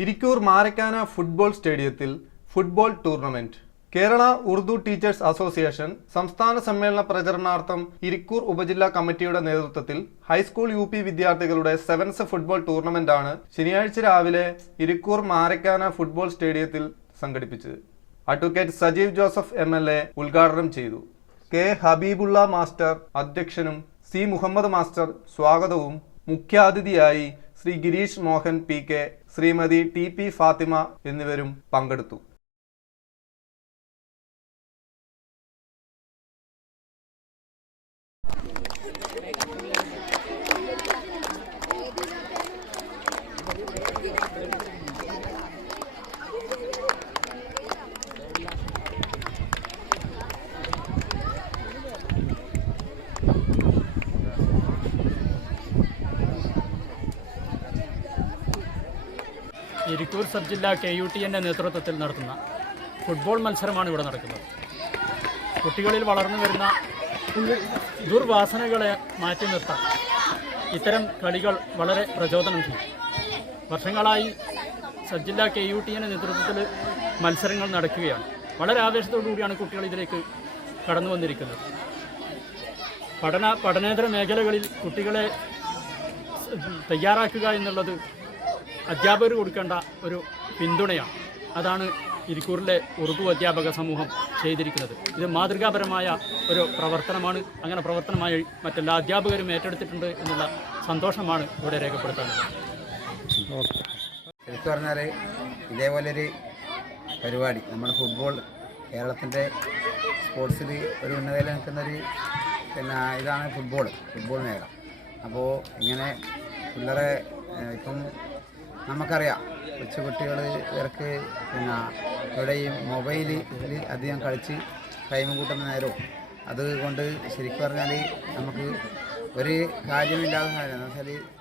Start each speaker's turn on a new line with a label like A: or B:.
A: Irikkur Maracana football സ്റ്റേഡിയത്തിൽ football tournament. Kerala Urdu teachers association സംസ്ഥാന സമ്മേളന പ്രചരണാർത്ഥം ഇരിക്കൂർ ഉപജില്ലാ കമ്മിറ്റിയുടെ നേതൃത്വത്തിൽ ഹൈസ്കൂൾ യു പി വിദ്യാർത്ഥികളുടെ സെവൻസ് ഫുട്ബോൾ ടൂർണമെന്റ് ആണ് ശനിയാഴ്ച രാവിലെ ഇരിക്കൂർ മാരക്കാന ഫുട്ബോൾ സ്റ്റേഡിയത്തിൽ സംഘടിപ്പിച്ചത്. Advocate Sajeev Joseph M L A ഉദ്ഘാടനം ചെയ്തു. കെ ഹബീബുള്ള മാസ്റ്റർ അധ്യക്ഷനും സി മുഹമ്മദ് മാസ്റ്റർ സ്വാഗതവും മുഖ്യാതിഥിയായി Shri Girish Mohan P K Shrimati T P Fathima എന്നിവരും പങ്കെടുത്തു.
B: ഇരിക്കൂർ സബ് ജില്ലാ കെ യു ടി എന്റെ നേതൃത്വത്തിൽ നടത്തുന്ന ഫുട്ബോൾ മത്സരമാണ് ഇവിടെ നടക്കുന്നത്. കുട്ടികളിൽ വളർന്നു വരുന്ന ദുർവാസനകളെ മാറ്റി നിർത്താൻ ഇത്തരം കളികൾ വളരെ പ്രചോദനം ചെയ്യും. വർഷങ്ങളായി സബ് ജില്ലാ കെ യു ടി എന്റെ നേതൃത്വത്തിൽ മത്സരങ്ങൾ നടക്കുകയാണ്. വളരെ ആവേശത്തോടു കൂടിയാണ് കുട്ടികൾ ഇതിലേക്ക് കടന്നു വന്നിരിക്കുന്നത്. പഠന പഠനേതര മേഖലകളിൽ കുട്ടികളെ തയ്യാറാക്കുക എന്നുള്ളത് അധ്യാപകർ കൊടുക്കേണ്ട ഒരു പിന്തുണയാണ്. അതാണ് ഇരിക്കൂറിലെ ഉറുദു അധ്യാപക സമൂഹം ചെയ്തിരിക്കുന്നത്. ഇത് മാതൃകാപരമായ ഒരു പ്രവർത്തനമാണ്. അങ്ങനെ പ്രവർത്തനമായി മറ്റെല്ലാ അധ്യാപകരും ഏറ്റെടുത്തിട്ടുണ്ട് എന്നുള്ള സന്തോഷമാണ് ഇവിടെ രേഖപ്പെടുത്തുന്നത്
C: എനിക്ക് പറഞ്ഞാൽ ഇതേപോലൊരു പരിപാടി നമ്മുടെ ഫുട്ബോൾ കേരളത്തിന്റെ സ്പോർട്സിൽ ഒരു ഉന്നതയിൽ നിൽക്കുന്നൊരു പിന്നെ ഇതാണ് ഫുട്ബോൾ ഫുട്ബോൾ മേഖല. അപ്പോൾ ഇങ്ങനെ പിള്ളേരെ ഇപ്പം നമുക്കറിയാം. കൊച്ചുകുട്ടികൾ ഇവർക്ക് പിന്നെ എവിടെയും മൊബൈലിൽ അധികം കളിച്ച് ടൈം കൂട്ടുന്ന നേരവും. അതുകൊണ്ട് ശരിക്കും പറഞ്ഞാൽ നമുക്ക് ഒരു കാര്യമില്ലാതെ എന്ന് വെച്ചാൽ